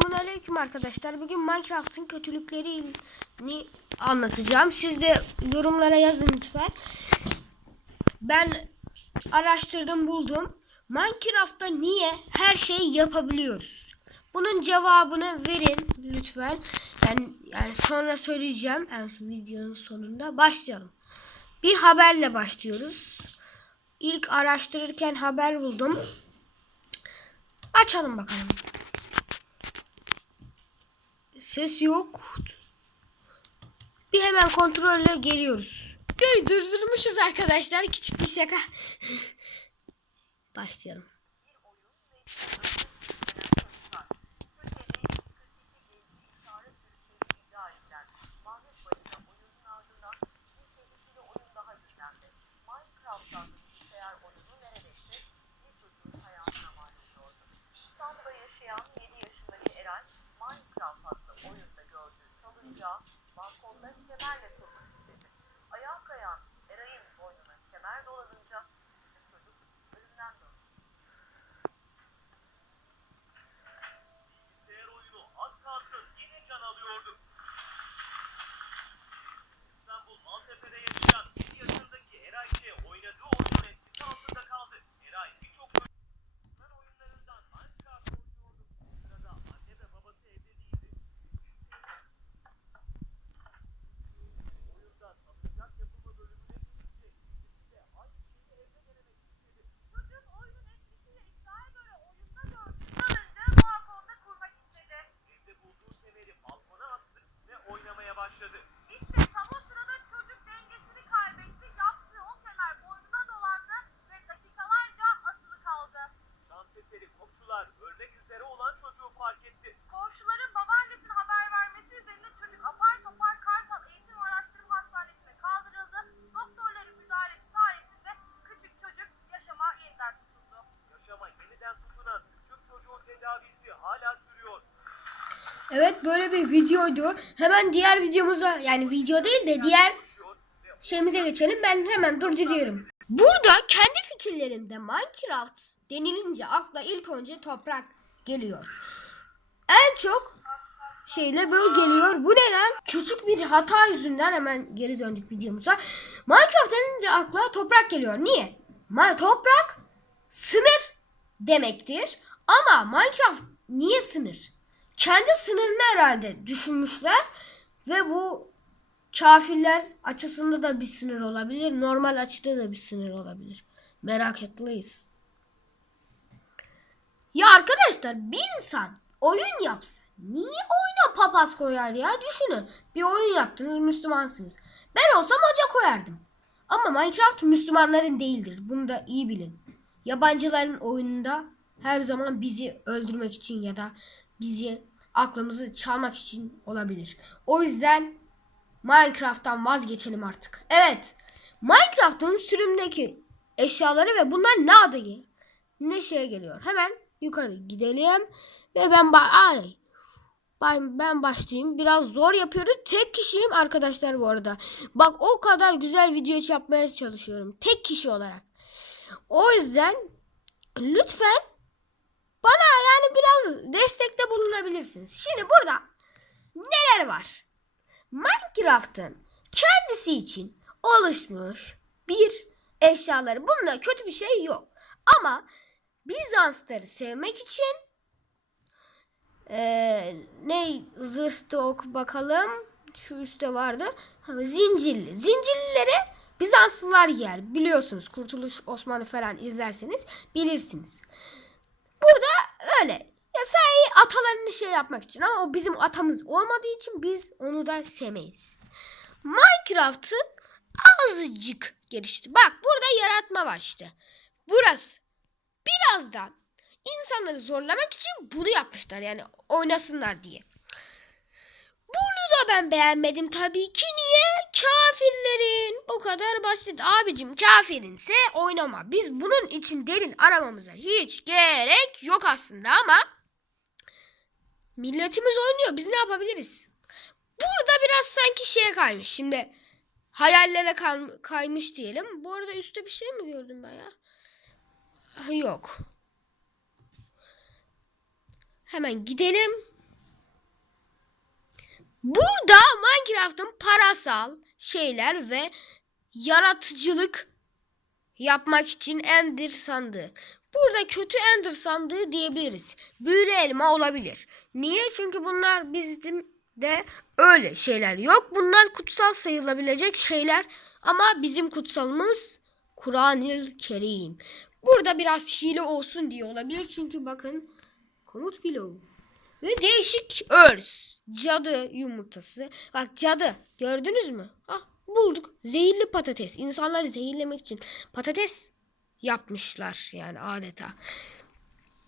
Selamun Aleyküm arkadaşlar. Bugün Minecraft'ın kötülüklerini anlatacağım. Siz de yorumlara yazın lütfen. Ben araştırdım buldum. Minecraft'ta niye her şeyi yapabiliyoruz? Bunun cevabını verin lütfen. Ben yani sonra söyleyeceğim en son videonun sonunda. Başlayalım. Bir haberle başlıyoruz. İlk araştırırken haber buldum. Açalım bakalım. Ses yok. Bir hemen kontrolle geliyoruz. Göy durdurmuşuz arkadaşlar. Küçük bir şaka. Başlayalım. Minecraft'tan bilgisayar oyunu neredeyse bir çocuğun hayatına mal oluyordu. İstanbul'da yaşayan 7 yaşındaki Eren, Adlı oyunda gördüğü salıncağı balkonda kemerle kurmak komşular ölmek üzere olan çocuğu fark etti. Komşuların babaannesine haber vermesi üzerine çocuk apar topar Kartal Eğitim ve Araştırma Hastanesi'ne kaldırıldı. Doktorların müdahalesi sayesinde küçük çocuk yaşama yeniden tutuldu. Yaşama yeniden tutunan küçük çocuğun tedavisi hala sürüyor. Evet böyle bir videoydu. Hemen diğer videomuza yani video değil de diğer şeyimize geçelim. Ben hemen durduruyorum. Burada kendi fikirlerimde Minecraft denilince akla ilk önce toprak geliyor. En çok şeyle böyle geliyor. Bu neden? Küçük bir hata yüzünden hemen geri döndük videomuza. Minecraft denince akla toprak geliyor. Niye? Ma toprak sınır demektir. Ama Minecraft niye sınır? Kendi sınırını herhalde düşünmüşler ve bu kafirler açısında da bir sınır olabilir. Normal açıda da bir sınır olabilir. Merak etmeyiz. Ya arkadaşlar bir insan oyun yapsa niye oyuna papaz koyar ya? Düşünün. Bir oyun yaptınız Müslümansınız. Ben olsam hoca koyardım. Ama Minecraft Müslümanların değildir. Bunu da iyi bilin. Yabancıların oyununda her zaman bizi öldürmek için ya da bizi aklımızı çalmak için olabilir. O yüzden Minecraft'tan vazgeçelim artık. Evet. Minecraft'ın sürümdeki eşyaları ve bunlar ne adı ne şeye geliyor. Hemen yukarı gidelim ve ben ba ay ben, ben başlayayım. Biraz zor yapıyoruz. Tek kişiyim arkadaşlar bu arada. Bak o kadar güzel video yapmaya çalışıyorum. Tek kişi olarak. O yüzden lütfen bana yani biraz destekte bulunabilirsiniz. Şimdi burada neler var? Minecraft'ın kendisi için oluşmuş bir eşyaları. Bunda kötü bir şey yok. Ama Bizansları sevmek için eee ne zırhtı ok bakalım. Şu üstte vardı. Zincirli. Zincirlileri Bizanslılar yer. Biliyorsunuz Kurtuluş Osmanlı falan izlerseniz bilirsiniz. Burada öyle. Ya sadece atalarını şey yapmak için ama o bizim atamız olmadığı için biz onu da sevmeyiz. Minecraft'ın azıcık gelişti. Bak burada yaratma var işte. Burası. Birazdan insanları zorlamak için bunu yapmışlar. Yani oynasınlar diye. Bunu da ben beğenmedim tabii ki. Niye? Kafirlerin. Bu kadar basit. Abicim kafirinse oynama. Biz bunun için derin aramamıza hiç gerek yok aslında ama milletimiz oynuyor. Biz ne yapabiliriz? Burada biraz sanki şeye kaymış. Şimdi hayallere kaymış diyelim. Bu arada üstte bir şey mi gördüm ben ya? Yok. Hemen gidelim. Burada Minecraft'ın parasal şeyler ve yaratıcılık yapmak için Ender sandığı. Burada kötü Ender sandığı diyebiliriz. Büyülü elma olabilir. Niye? Çünkü bunlar bizim de öyle şeyler yok. Bunlar kutsal sayılabilecek şeyler ama bizim kutsalımız Kur'an-ı Kerim. Burada biraz hile olsun diye olabilir. Çünkü bakın komut bloğu. Ve değişik örs. Cadı yumurtası. Bak cadı gördünüz mü? Ah bulduk. Zehirli patates. İnsanları zehirlemek için patates yapmışlar yani adeta.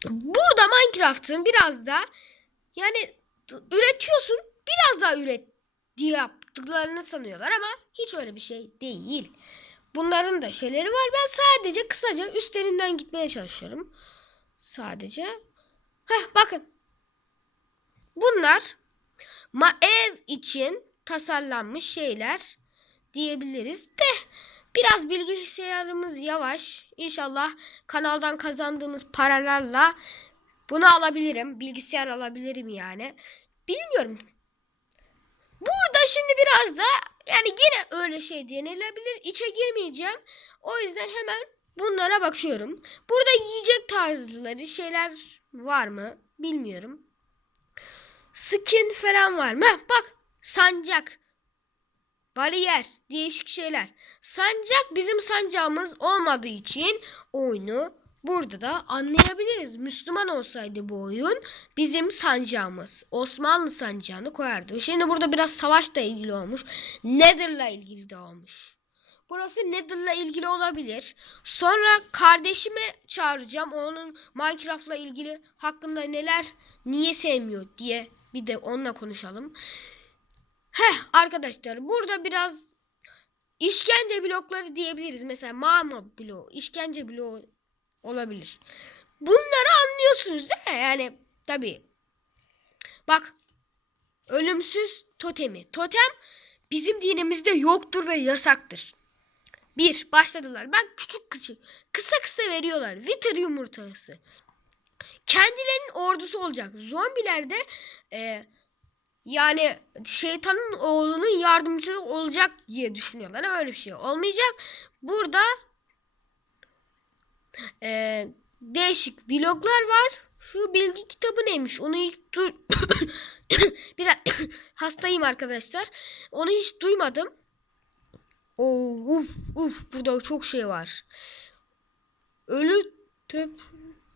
Burada Minecraft'ın biraz da yani üretiyorsun biraz daha üret diye yaptıklarını sanıyorlar ama hiç öyle bir şey değil. Bunların da şeyleri var. Ben sadece kısaca üstlerinden gitmeye çalışıyorum. Sadece. Heh bakın. Bunlar ma ev için tasarlanmış şeyler diyebiliriz de biraz bilgisayarımız yavaş. İnşallah kanaldan kazandığımız paralarla bunu alabilirim. Bilgisayar alabilirim yani. Bilmiyorum. Burada şimdi biraz da yani yine öyle şey denilebilir. İçe girmeyeceğim. O yüzden hemen bunlara bakıyorum. Burada yiyecek tarzları şeyler var mı? Bilmiyorum. Skin falan var mı? Bak sancak. Bariyer. Değişik şeyler. Sancak bizim sancağımız olmadığı için oyunu burada da anlayabiliriz. Müslüman olsaydı bu oyun bizim sancağımız. Osmanlı sancağını koyardı. Şimdi burada biraz savaşla ilgili olmuş. Nether'la ilgili de olmuş. Burası Nether'la ilgili olabilir. Sonra kardeşimi çağıracağım. Onun Minecraft'la ilgili hakkında neler niye sevmiyor diye bir de onunla konuşalım. Heh arkadaşlar burada biraz işkence blokları diyebiliriz. Mesela mağma bloğu, işkence bloğu olabilir. Bunları anlıyorsunuz değil mi? Yani tabii. Bak ölümsüz totemi. Totem bizim dinimizde yoktur ve yasaktır. Bir başladılar. Bak küçük küçük kısa kısa veriyorlar. Wither yumurtası. Kendilerinin ordusu olacak. Zombilerde e, yani şeytanın oğlunun yardımcısı olacak diye düşünüyorlar. Ama öyle bir şey olmayacak. Burada e, değişik bloklar var. Şu bilgi kitabı neymiş? Onu ilk du- biraz hastayım arkadaşlar. Onu hiç duymadım. Oo, uf, uf burada çok şey var. Ölü töp.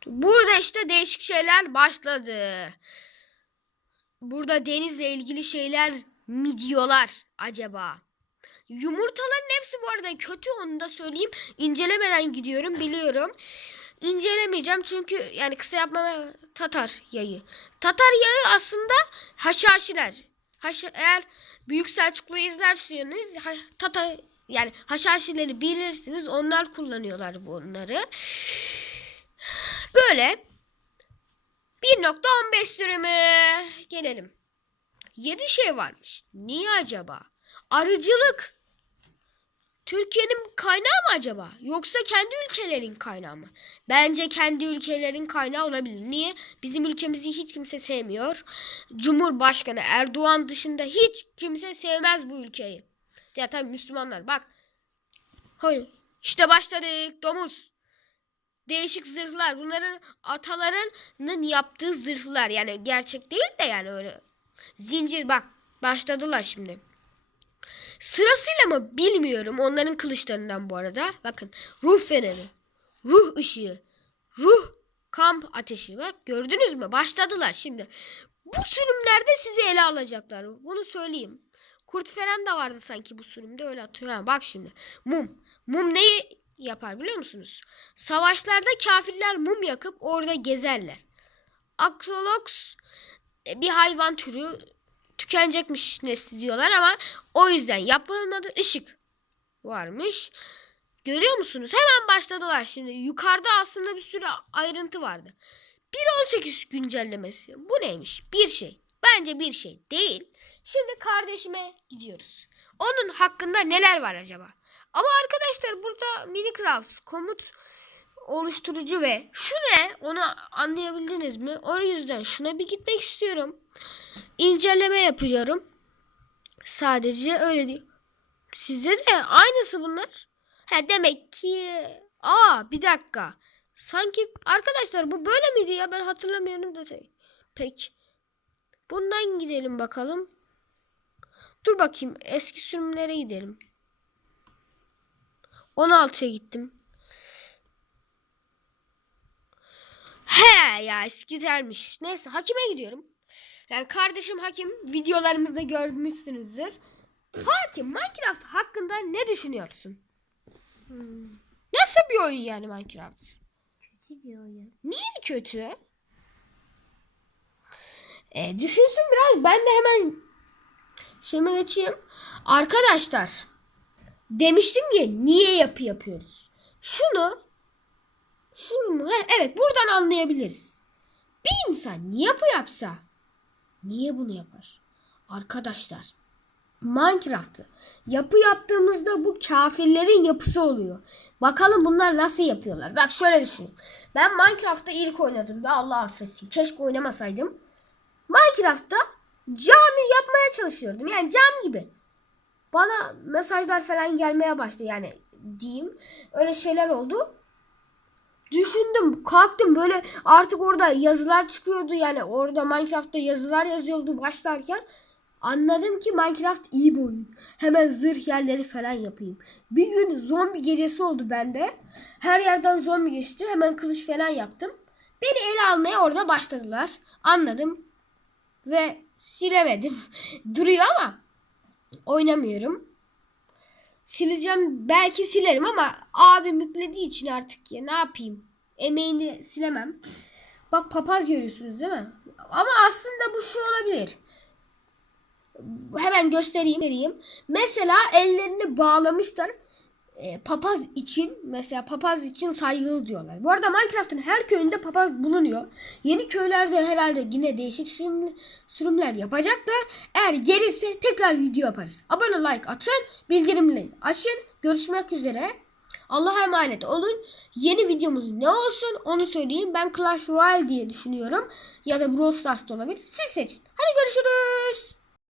Burada işte değişik şeyler başladı. Burada denizle ilgili şeyler mi diyorlar acaba? Yumurtaların hepsi bu arada kötü onu da söyleyeyim. İncelemeden gidiyorum biliyorum. İncelemeyeceğim çünkü yani kısa yapmama Tatar yayı. Tatar yayı aslında haşhaşiler. Haş eğer Büyük Selçuklu'yu izlerseniz ha- Tatar yani haşhaşileri bilirsiniz. Onlar kullanıyorlar bunları. Böyle 1.15 sürümü gelelim. 7 şey varmış. Niye acaba? Arıcılık. Türkiye'nin kaynağı mı acaba? Yoksa kendi ülkelerin kaynağı mı? Bence kendi ülkelerin kaynağı olabilir. Niye? Bizim ülkemizi hiç kimse sevmiyor. Cumhurbaşkanı Erdoğan dışında hiç kimse sevmez bu ülkeyi. Ya tabii Müslümanlar bak. Hayır. İşte başladık. Domuz. Değişik zırhlar. Bunların atalarının yaptığı zırhlar. Yani gerçek değil de yani öyle. Zincir bak. Başladılar şimdi. Sırasıyla mı bilmiyorum. Onların kılıçlarından bu arada. Bakın. Ruh feneri. Ruh ışığı. Ruh kamp ateşi. Bak gördünüz mü? Başladılar şimdi. Bu sürümlerde sizi ele alacaklar. Bunu söyleyeyim. Kurt falan da vardı sanki bu sürümde öyle atıyor. Bak şimdi. Mum. Mum neyi yapar biliyor musunuz? Savaşlarda kafirler mum yakıp orada gezerler. Axolox e, bir hayvan türü tükenecekmiş nesli diyorlar ama o yüzden yapılmadı ışık varmış. Görüyor musunuz? Hemen başladılar şimdi. Yukarıda aslında bir sürü ayrıntı vardı. 1.18 güncellemesi. Bu neymiş? Bir şey. Bence bir şey değil. Şimdi kardeşime gidiyoruz. Onun hakkında neler var acaba? Ama arkadaşlar burada Minecraft komut oluşturucu ve şu ne onu anlayabildiniz mi? O yüzden şuna bir gitmek istiyorum. İnceleme yapıyorum. Sadece öyle değil. Sizde de aynısı bunlar. Ha demek ki aa bir dakika. Sanki arkadaşlar bu böyle miydi ya ben hatırlamıyorum da. Peki. Bundan gidelim bakalım. Dur bakayım eski sürümlere gidelim. 16'ya gittim. He ya eskidermiş. Neyse hakime gidiyorum. Yani kardeşim hakim videolarımızda görmüşsünüzdür. Hakim Minecraft hakkında ne düşünüyorsun? Hmm. Nasıl bir oyun yani Minecraft? Kötü bir oyun. Niye kötü? E, düşünsün biraz. Ben de hemen şeyime geçeyim. Arkadaşlar demiştim ki niye yapı yapıyoruz? Şunu şunu evet buradan anlayabiliriz. Bir insan niye yapı yapsa niye bunu yapar? Arkadaşlar Minecraft'ı yapı yaptığımızda bu kafirlerin yapısı oluyor. Bakalım bunlar nasıl yapıyorlar. Bak şöyle düşün. Ben Minecraft'ta ilk oynadım da Allah affetsin. Keşke oynamasaydım. Minecraft'ta cami yapmaya çalışıyordum. Yani cami gibi. Bana mesajlar falan gelmeye başladı yani diyeyim. Öyle şeyler oldu. Düşündüm, kalktım böyle artık orada yazılar çıkıyordu yani orada Minecraft'ta yazılar yazıyordu başlarken. Anladım ki Minecraft iyi bir oyun. Hemen zırh yerleri falan yapayım. Bir gün zombi gecesi oldu bende. Her yerden zombi geçti. Hemen kılıç falan yaptım. Beni ele almaya orada başladılar. Anladım. Ve silemedim. Duruyor ama oynamıyorum. Sileceğim. Belki silerim ama abim yüklediği için artık ya ne yapayım. Emeğini silemem. Bak papaz görüyorsunuz değil mi? Ama aslında bu şu olabilir hemen göstereyim. Mesela ellerini bağlamışlar. E, papaz için mesela papaz için saygılı diyorlar. Bu arada Minecraft'ın her köyünde papaz bulunuyor. Yeni köylerde herhalde yine değişik sürüm, sürümler yapacaklar. Eğer gelirse tekrar video yaparız. Abone like atın, bildirimleri açın. Görüşmek üzere. Allah'a emanet olun. Yeni videomuz ne olsun onu söyleyeyim. Ben Clash Royale diye düşünüyorum. Ya da Brawl Stars da olabilir. Siz seçin. Hadi görüşürüz.